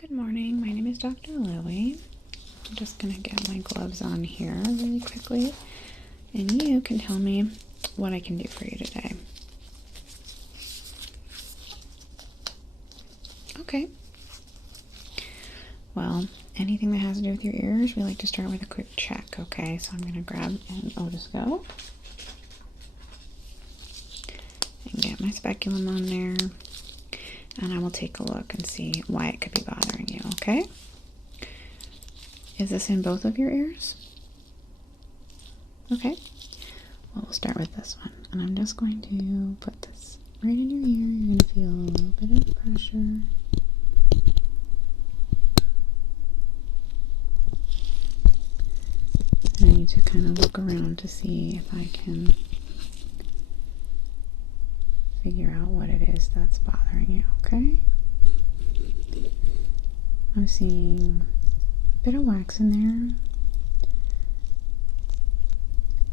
Good morning, my name is Dr. Lily. I'm just going to get my gloves on here really quickly, and you can tell me what I can do for you today. Okay. Well, anything that has to do with your ears, we like to start with a quick check, okay? So I'm going to grab an otoscope and get my speculum on there, and I will take a look and see why it could be bothering you, okay? Is this in both of your ears? Okay. Well, we'll start with this one, and I'm just going to put this right in your ear. You're going to feel a little bit of pressure. I need to kind of look around to see if I can figure out what it is that's bothering you, okay? I'm seeing a bit of wax in there,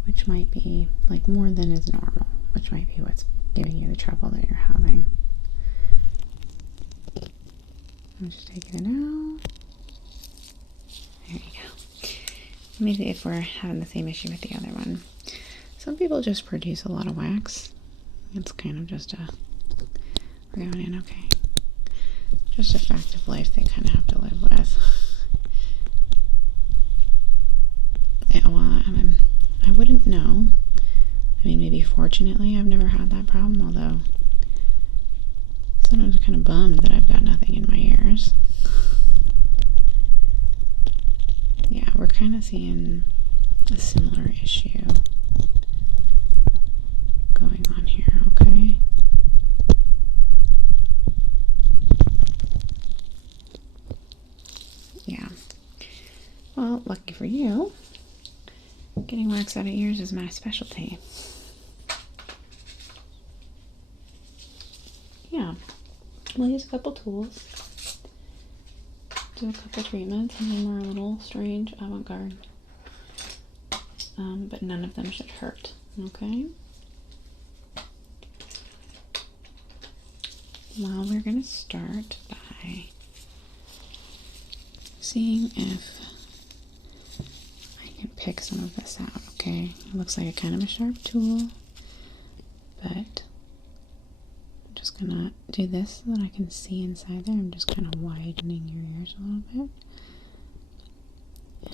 which might be like more than is normal, which might be what's giving you the trouble that you're having. I'm just taking it out. There you go. Maybe if we're having the same issue with the other one. Some people just produce a lot of wax. It's kind of just we're going in, okay. Just a fact of life they kind of have to live with. Yeah, well, I wouldn't know. I mean, maybe fortunately I've never had that problem, although sometimes I'm kind of bummed that I've got nothing in my ears. Yeah, we're kind of seeing a similar issue going on here, okay? Yeah. Well, lucky for you, getting wax out of ears is my specialty. Yeah. We'll use a couple tools, do a couple treatments, and then we're a little strange, avant-garde. But none of them should hurt, okay? Well, we're going to start by seeing if I can pick some of this out, okay? It looks like a kind of a sharp tool, but I'm just going to do this so that I can see inside there. I'm just kind of widening your ears a little bit.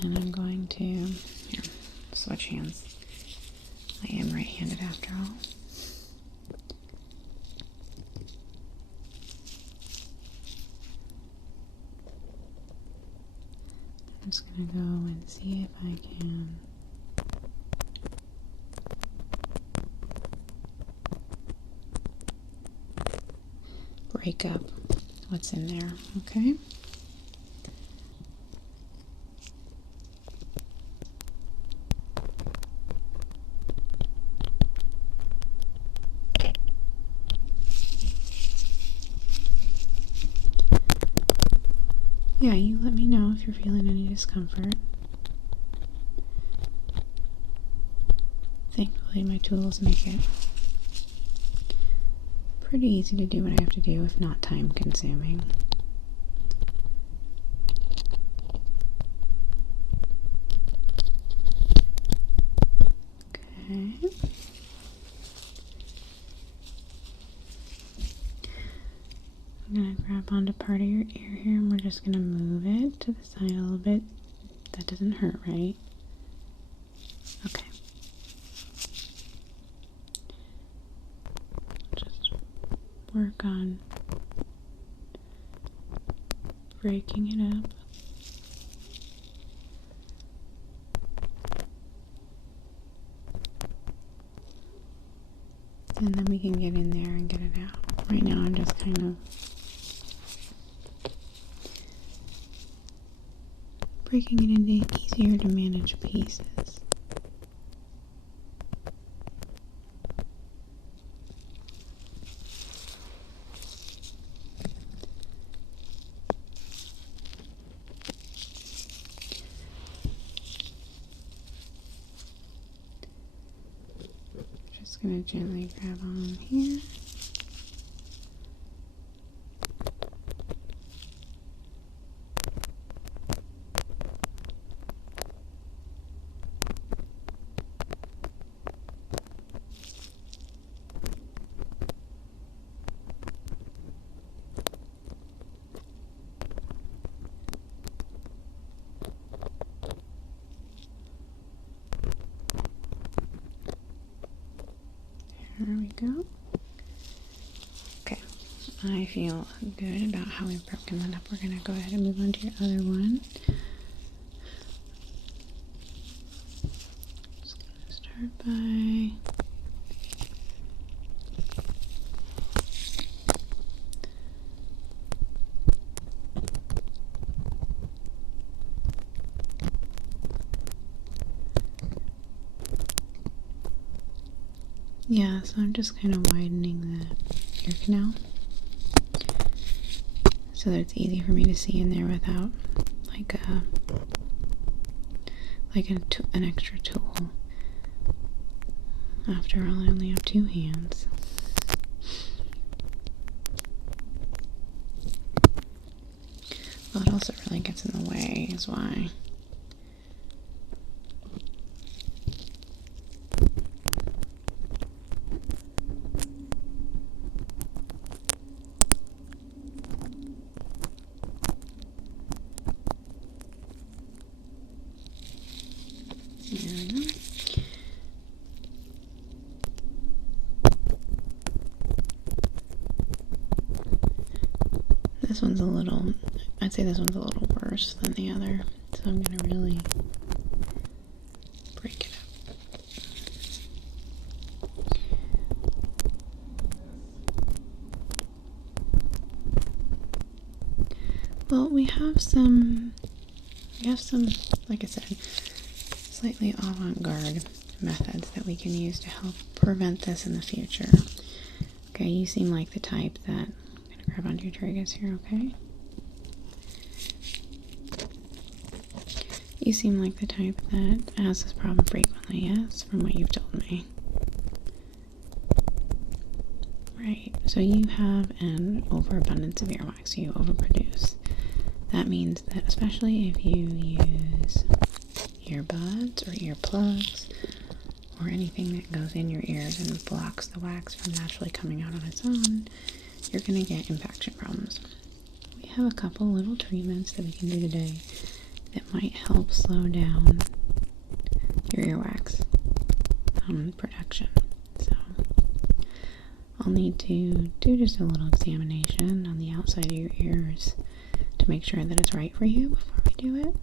And I'm going to, here, switch hands. I am right-handed after all. I'm just going to go and see if I can break up what's in there, okay? Yeah, you let me know if you're feeling any discomfort. Thankfully, my tools make it pretty easy to do what I have to do, if not time consuming. Okay. I'm going to grab onto part of your ear here, and we're just going to move it to the side a little bit. That doesn't hurt, right? Okay. Just work on breaking it up. And then we can get in there and get it out. Right now I'm just kind of breaking it into easier to manage pieces. Just going to gently grab on here. There we go. Okay, I feel good about how we've broken that up. We're going to go ahead and move on to your other one. Just going to start by yeah, so I'm just kind of widening the ear canal so that it's easy for me to see in there without an extra tool. After all, I only have 2 hands. Well, it also really gets in the way, is why. This one's I'd say this one's a little worse than the other, so I'm going to really break it up. Well, we have some, like I said, slightly avant-garde methods that we can use to help prevent this in the future. Okay, you seem like the type that, I'm going to grab onto your tragus here, okay? You seem like the type that has this problem frequently, yes, from what you've told me. Right, so you have an overabundance of earwax, you overproduce. That means that especially if you use earbuds or earplugs or anything that goes in your ears and blocks the wax from naturally coming out on its own, you're going to get impaction problems. We have a couple little treatments that we can do today that might help slow down your earwax production. So I'll need to do just a little examination on the outside of your ears to make sure that it's right for you before we do it.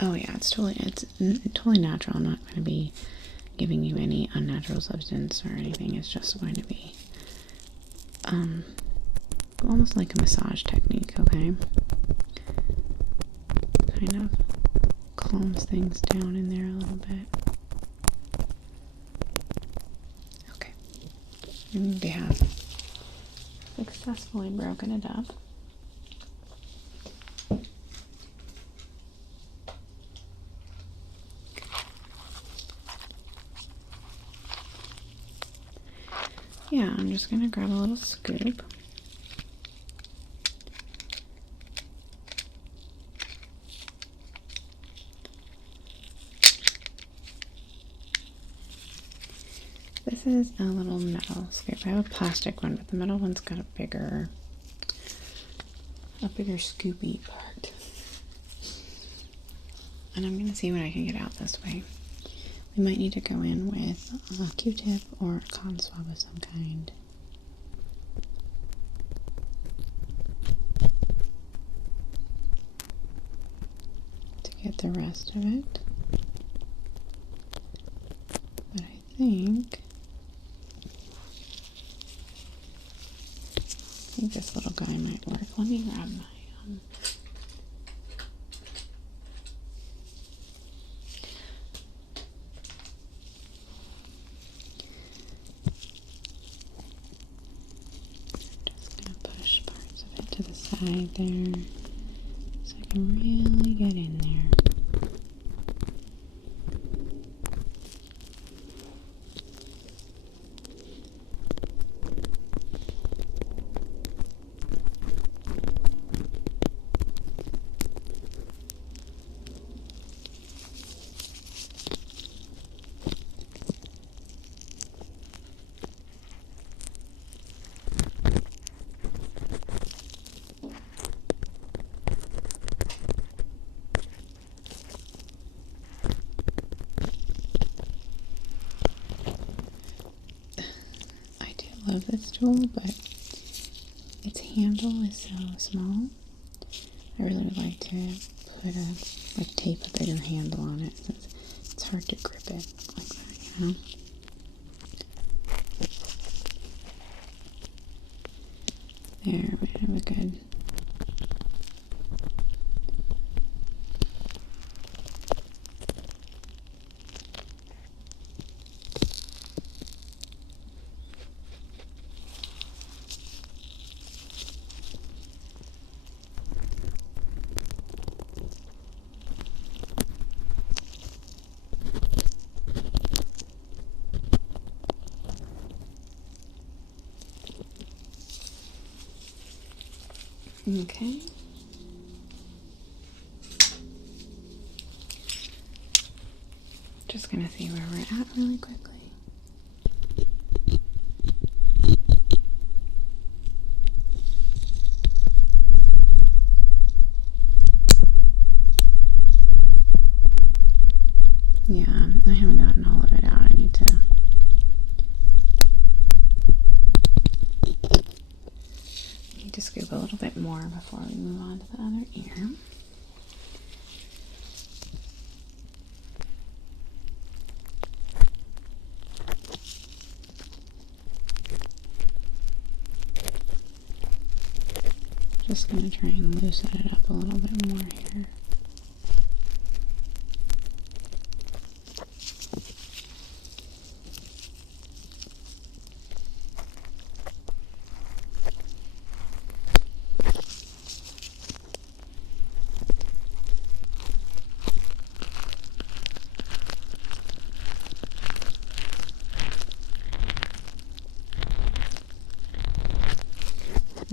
Oh yeah, it's totally natural. I'm not going to be giving you any unnatural substance or anything. It's just going to be almost like a massage technique, okay? Kind of calms things down in there a little bit. Okay. And we have successfully broken it up. Yeah, I'm just going to grab a little scoop. This is a little metal scoop. I have a plastic one, but the metal one's got a bigger scoopy part. And I'm going to see what I can get out this way. We might need to go in with a Q-tip or a cotton swab of some kind. To get the rest of it. But I think this little guy might work. Let me grab my to the side there so I can really get in there. love this tool, but its handle is so small. I really would like to put tape a bigger handle on it, since it's hard to grip it like that, you know? There, we have a good. Okay. Just gonna see where we're at really quickly. Yeah, I haven't gotten all of it out. I need to scoop a little bit more before we move on to the other ear. Just going to try and loosen it up a little bit more here.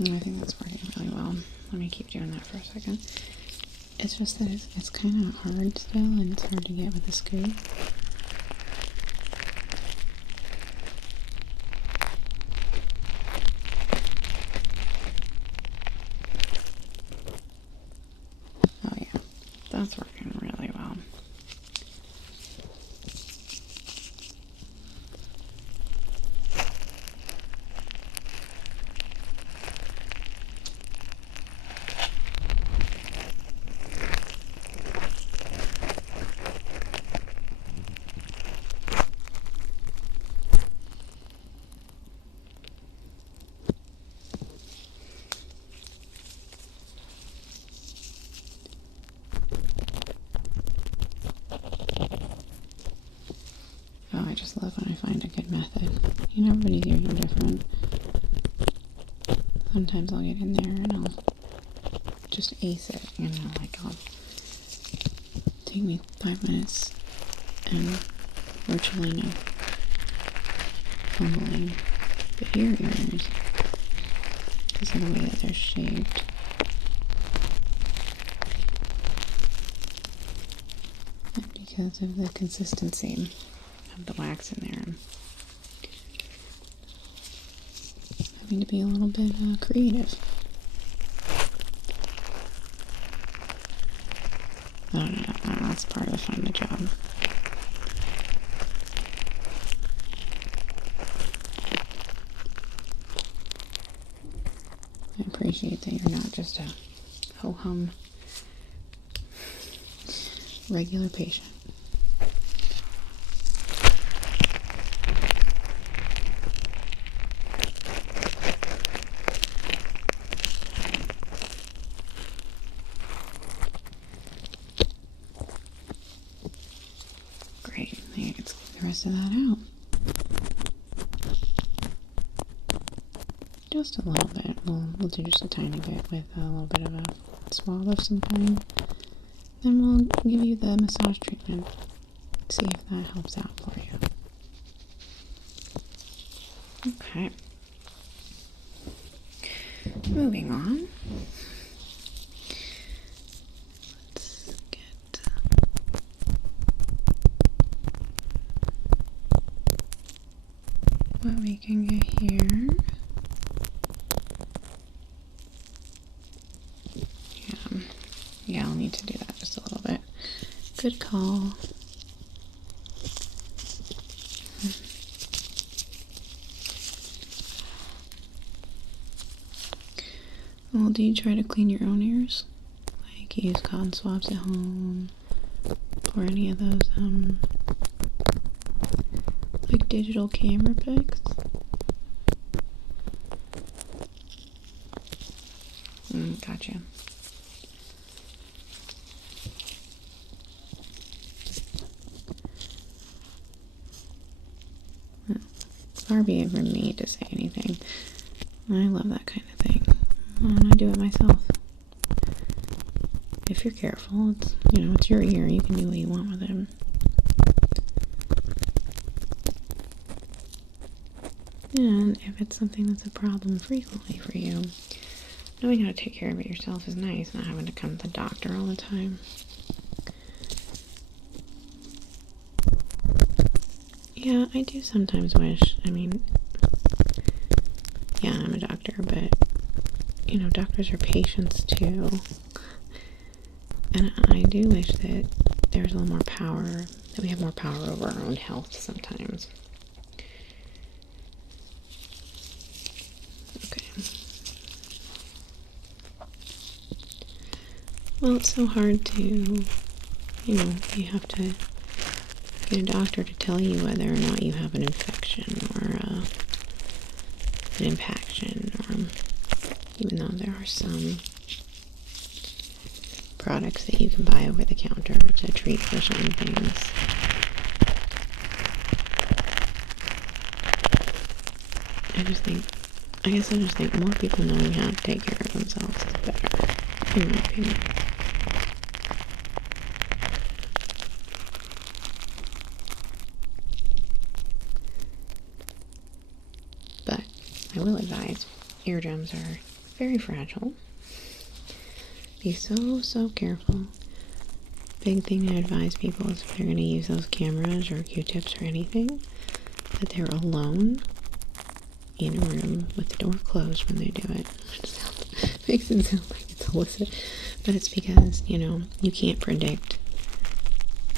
I think that's working really well. Let me keep doing that for a second. It's just that it's kind of hard still, and it's hard to get with the scoop. Oh yeah, that's working really well. Oh, I just love when I find a good method. You know, everybody's using different. Sometimes I'll get in there and I'll just ace it, you know, like I'll take me 5 minutes and virtually no fumbling. But your ears, because of the way that they're shaped, and because of the consistency of the wax in there, I'm having to be a little bit creative. I don't know, that's part of the fun of the job. I appreciate that you're not just a ho-hum regular patient. Great, I think I can squeeze the rest of that out. Just a little bit. We'll do just a tiny bit with a little bit of a swab of some kind. Then we'll give you the massage treatment. See if that helps out for you. Okay. Moving on. Let's get what we can get here. Yeah, I'll need to do that just a little bit. Good call. Well, do you try to clean your own ears? Like use cotton swabs at home? Or any of those, like digital camera pics? Gotcha. Well, far be it from me to say anything. I love that kind of thing. And I do it myself. If you're careful, it's, you know, it's your ear. You can do what you want with it. And if it's something that's a problem frequently for you, knowing how to take care of it yourself is nice, not having to come to the doctor all the time. Yeah, I do sometimes wish, I mean, yeah, I'm a doctor, but, you know, doctors are patients too. And I do wish that there's a little more power, that we have more power over our own health sometimes. Okay. Well, it's so hard to, you know, you have to get a doctor to tell you whether or not you have an infection or an impaction, or even though there are some products that you can buy over the counter to treat for certain things. I guess I just think more people knowing how to take care of themselves is better, in my opinion. But I will advise, eardrums are very fragile. Be so careful. Big thing I advise people is if they're going to use those cameras or Q-tips or anything, that they're alone in a room with the door closed when they do it. It makes it sound like it's illicit, but it's because, you know, you can't predict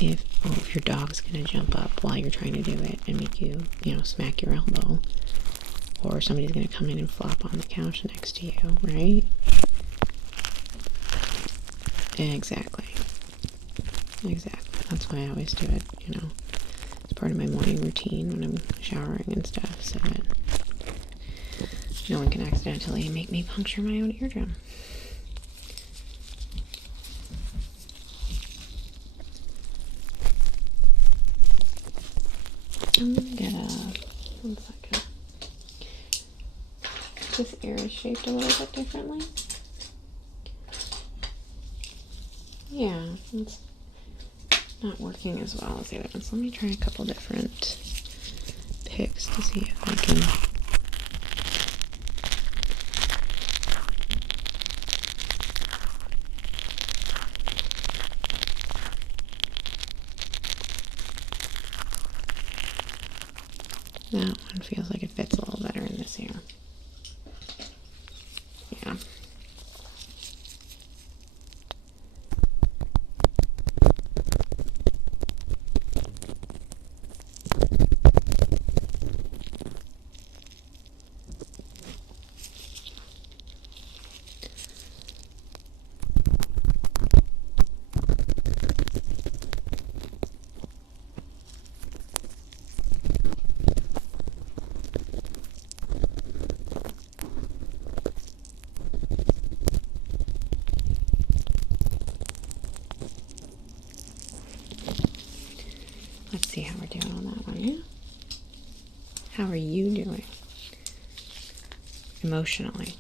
if your dog's going to jump up while you're trying to do it and make you, you know, smack your elbow, or somebody's going to come in and flop on the couch next to you, right? Exactly. That's why I always do it, you know. It's part of my morning routine when I'm showering and stuff, so that no one can accidentally make me puncture my own eardrum. I'm gonna get one second. This ear is shaped a little bit differently. Yeah, it's not working as well as the other ones. Let me try a couple different picks to see if I can. That one feels like it fits a little better in this ear. Yeah. Let's see how we're doing on that one, yeah? How are you doing? Emotionally.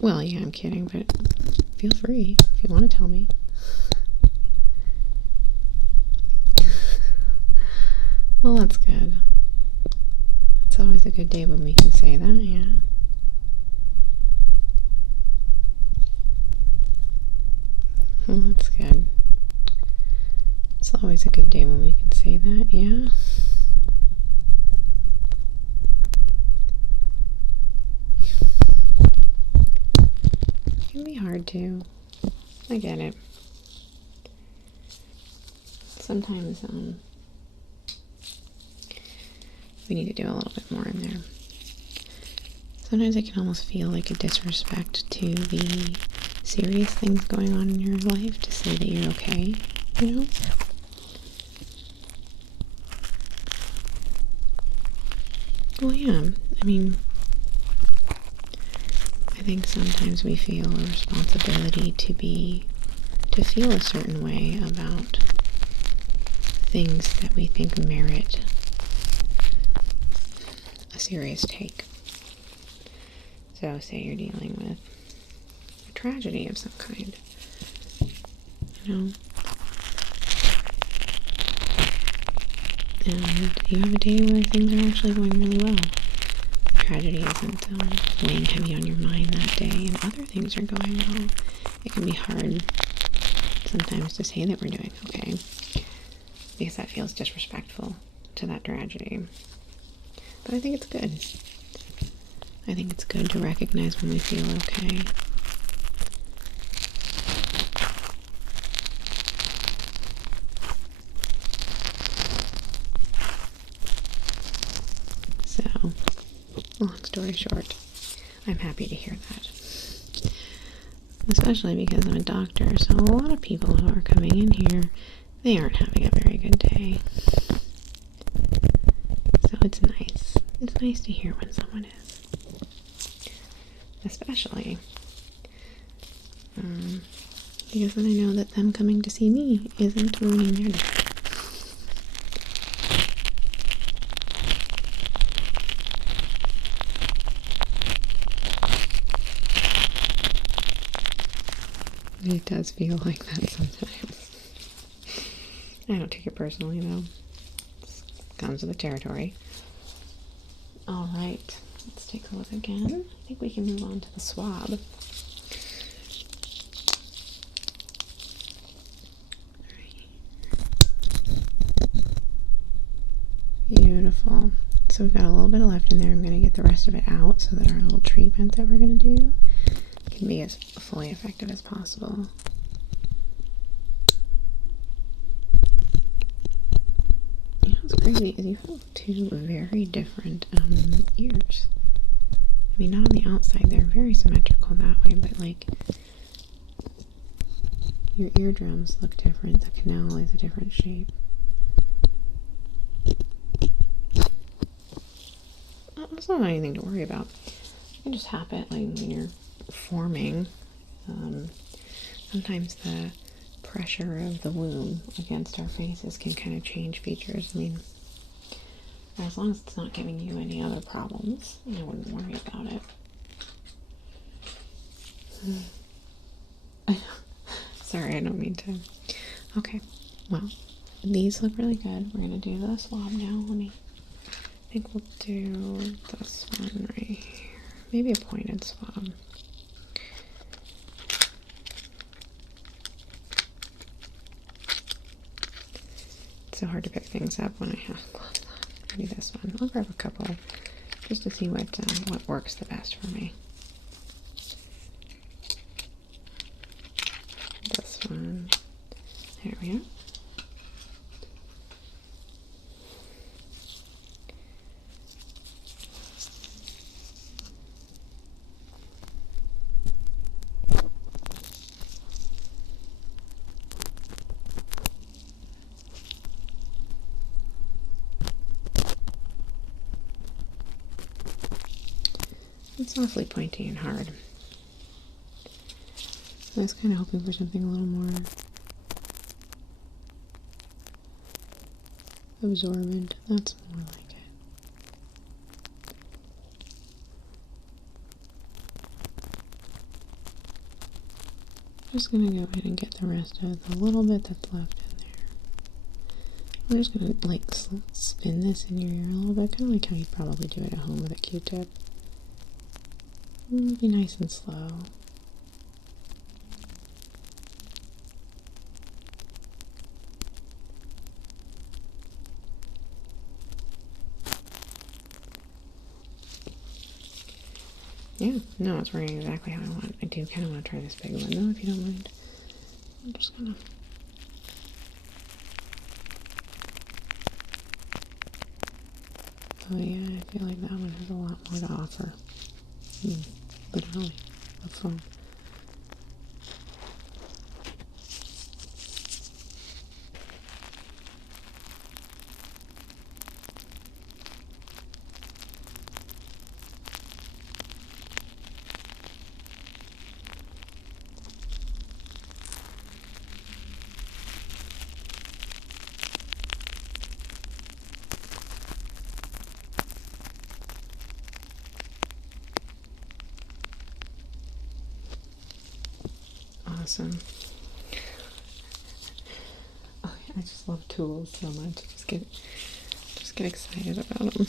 Well, yeah, I'm kidding, but feel free if you want to tell me. Well, that's good. It's always a good day when we can say that, yeah. Well, that's good. It's always a good day when we can say that, yeah. It can be hard to. I get it. Sometimes, we need to do a little bit more in there. Sometimes it can almost feel like a disrespect to the serious things going on in your life to say that you're okay, you know? Well, yeah, I mean, I think sometimes we feel a responsibility to feel a certain way about things that we think merit a serious take. So, say you're dealing with a tragedy of some kind, you know, and you have a day where things are actually going really well. The tragedy isn't weighing heavy on your mind that day, and other things are going well. It can be hard sometimes to say that we're doing okay, because that feels disrespectful to that tragedy. But I think it's good. I think it's good to recognize when we feel okay. So, long story short, I'm happy to hear that. Especially because I'm a doctor, so a lot of people who are coming in here, they aren't having a very good day. So it's nice. It's nice to hear when someone is. Especially because then I know that them coming to see me isn't ruining their day. It does feel like that sometimes. I don't take it personally, though. It comes with the territory. Alright, let's take a look again. I think we can move on to the swab. Beautiful. So we've got a little bit left in there. I'm going to get the rest of it out so that our little treatment that we're going to do can be as fully effective as possible. You know what's crazy is you have two very different ears. I mean, not on the outside, they're very symmetrical that way, but like your eardrums look different. The canal is a different shape. That's not anything to worry about. You can just have it like when you're forming. Sometimes the pressure of the womb against our faces can kind of change features. I mean, as long as it's not giving you any other problems, I wouldn't worry about it. Sorry, I don't mean to. Okay, well, these look really good. We're going to do the swab now. I think we'll do this one right here. Maybe a pointed swab. It's so hard to pick things up when I have gloves on. Maybe this one. I'll grab a couple just to see what works the best for me. This one. There we go. It's awfully pointy and hard. I was kind of hoping for something a little more absorbent. That's more like it. I'm just going to go ahead and get the rest of the little bit that's left in there. I'm just going to like spin this in your ear a little bit, kind of like how you'd probably do it at home with a Q-tip. Be nice and slow. Yeah, no, it's working exactly how I want. I do kind of want to try this big one though, if you don't mind. I'm just gonna... Oh yeah, I feel like that one has a lot more to offer. Literally. That's fun. Awesome. Oh, I just love tools so much. Just get excited about them.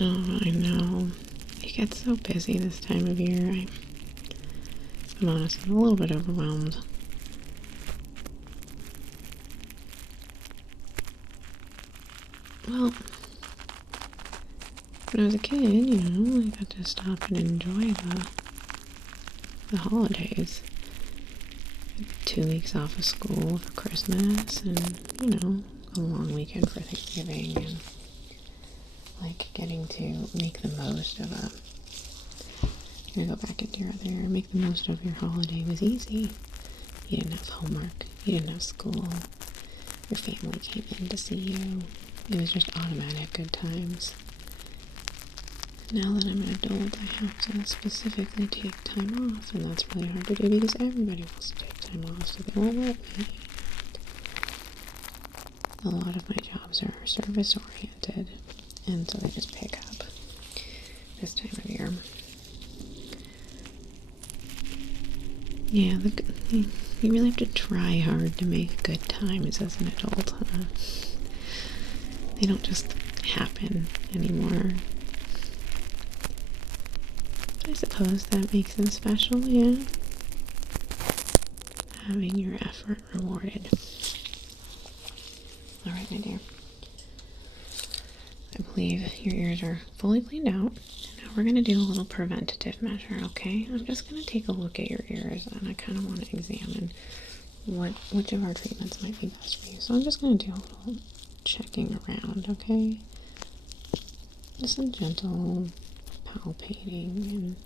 Oh, I know. It gets so busy this time of year. I'm honest, I'm a little bit overwhelmed. Well, when I was a kid, I got to stop and enjoy the holidays. 2 weeks off of school for Christmas and, a long weekend for Thanksgiving and like getting to make the most of go back into your other, make the most of your holiday was easy. You didn't have homework, you didn't have school, your family came in to see you. It was just automatic good times. Now that I'm an adult, I have to specifically take time off, and that's really hard to do because everybody wants to take time off, so they won't let me. A lot of my jobs are service-oriented, and so they just pick up this time of year. Yeah, you really have to try hard to make good times as an adult. They don't just happen anymore. But I suppose that makes them special, yeah. Having your effort rewarded. Alright, my dear. I believe your ears are fully cleaned out. Now we're going to do a little preventative measure, okay? I'm just going to take a look at your ears, and I kind of want to examine which of our treatments might be best for you. So I'm just going to do a little checking around, okay? Just some gentle palpating and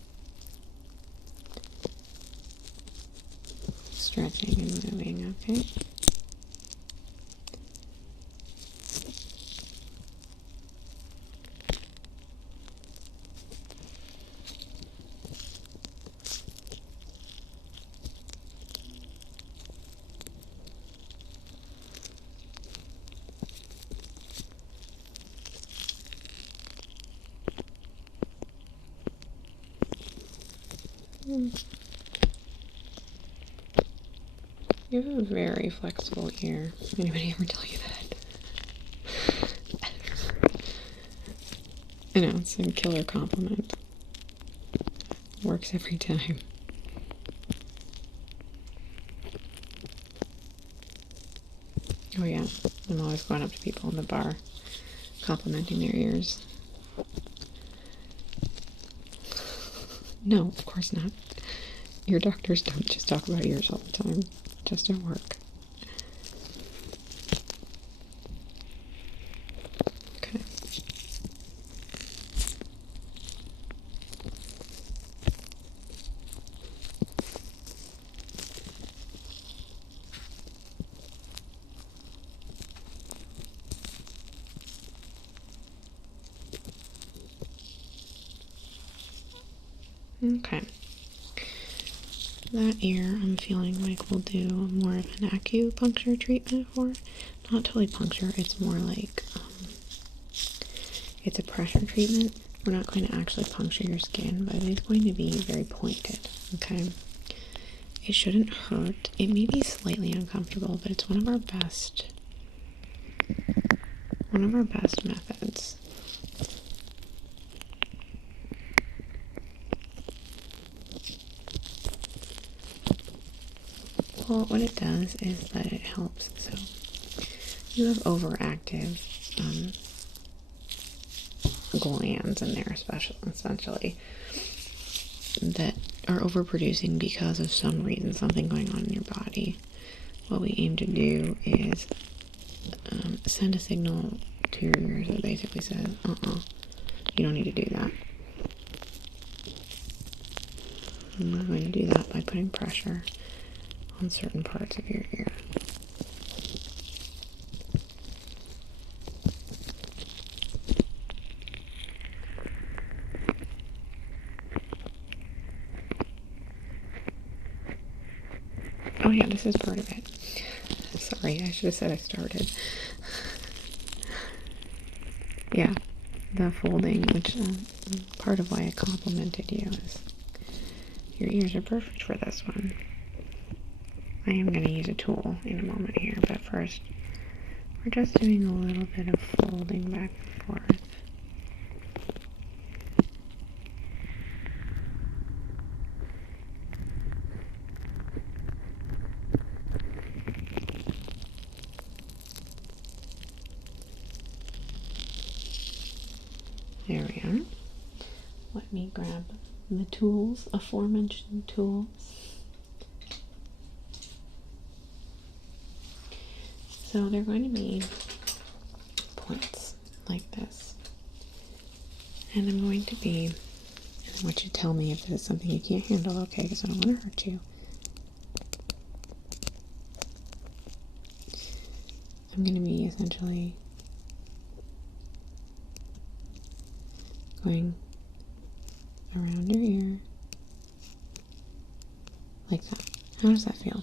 stretching and moving, okay? You have a very flexible ear. Anybody ever tell you that? I know, it's a killer compliment. Works every time. Oh yeah, I'm always going up to people in the bar, complimenting their ears. No, of course not. Ear doctors don't just talk about ears all the time, just at work. Okay. Okay. That ear, I'm feeling like we'll do more of an acupuncture treatment for. Not totally puncture, it's more like, it's a pressure treatment. We're not going to actually puncture your skin, but it's going to be very pointed, okay? It shouldn't hurt. It may be slightly uncomfortable, but it's one of our best methods. Well, what it does is that it helps. So you have overactive glands in there, essentially, that are overproducing because of some reason, something going on in your body, what we aim to do is send a signal to your ears that basically says, you don't need to do that. And we're going to do that by putting pressure on certain parts of your ear. Oh yeah, this is part of it. Sorry, I should have said I started. Yeah, the folding, which part of why I complimented you is your ears are perfect for this one. I am going to use a tool in a moment here, but first we're just doing a little bit of folding back and forth. There we are. Let me grab the tools, aforementioned tools. So they're going to be points like this. And I'm going to be, and I want you to tell me if this is something you can't handle, okay, because I don't want to hurt you. I'm going to be essentially going around your ear like that. How does that feel?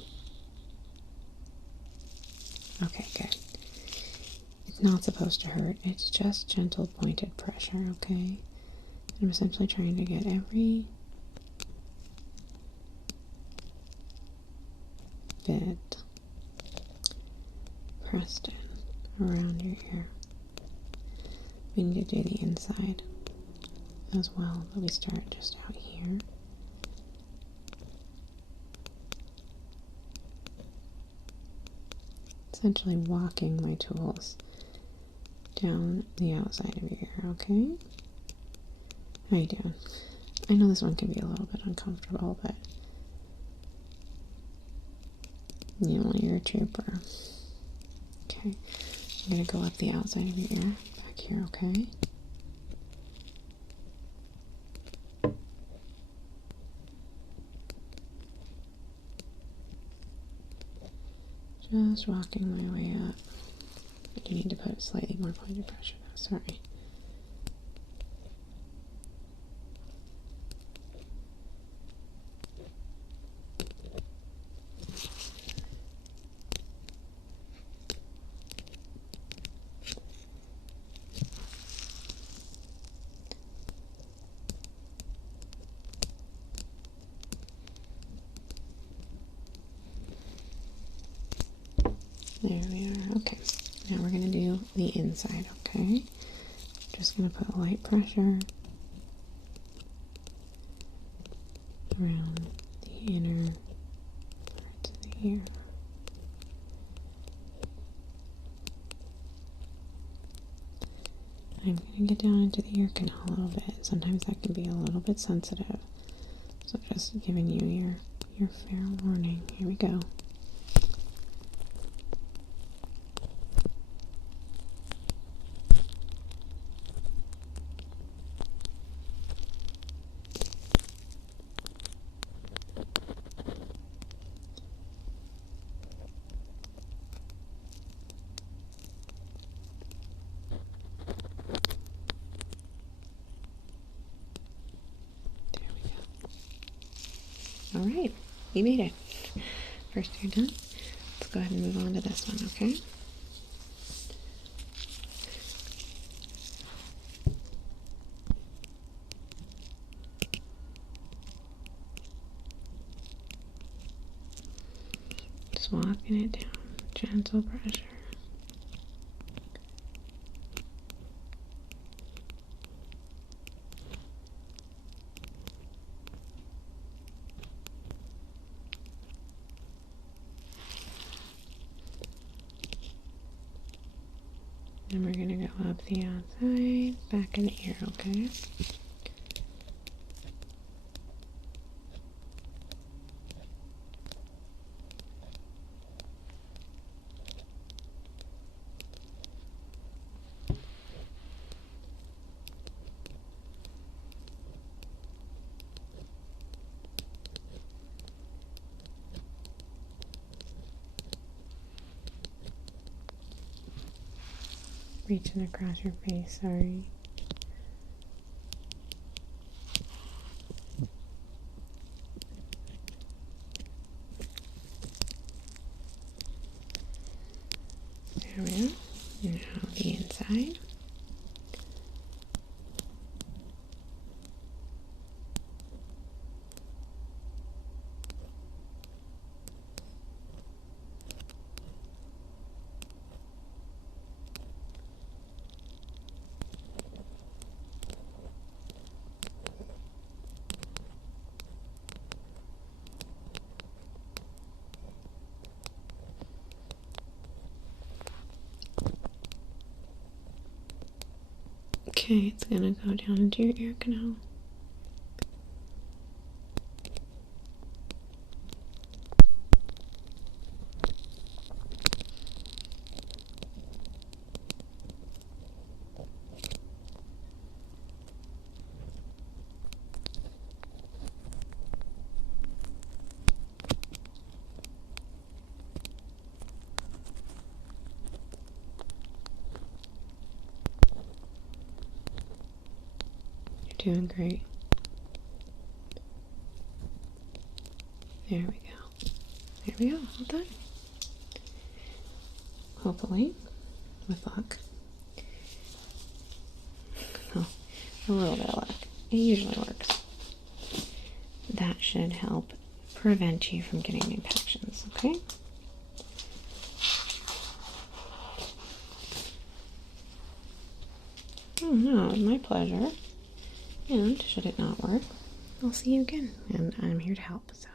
Okay, good. It's not supposed to hurt. It's just gentle pointed pressure, okay? I'm essentially trying to get every bit pressed in around your ear. We need to do the inside as well, but we start just out here. Essentially walking my tools down the outside of your ear, okay? How you doing? I know this one can be a little bit uncomfortable, but you know, you're a trooper. Okay, I'm gonna go up the outside of your ear, back here, okay? Just walking my way up. I do need to put slightly more pointed pressure though, sorry. There we are. Okay, now we're going to do the inside, okay? Just going to put light pressure around the inner parts of the ear. I'm going to get down into the ear canal a little bit. Sometimes that can be a little bit sensitive. So just giving you your fair warning. Here we go. Alright, you made it. First you're done. Let's go ahead and move on to this one, okay? Just walking it down. Gentle pressure. Then we're going to go up the outside, back in the ear, okay? reaching across your face, sorry. There we go. Now the inside. Okay, it's gonna go down into your ear canal. Doing great. There we go. There we go. All done. Hopefully, with luck. Oh, a little bit of luck. It usually works. That should help prevent you from getting infections, okay? Oh no, my pleasure. And should it not work, I'll see you again, and I'm here to help, so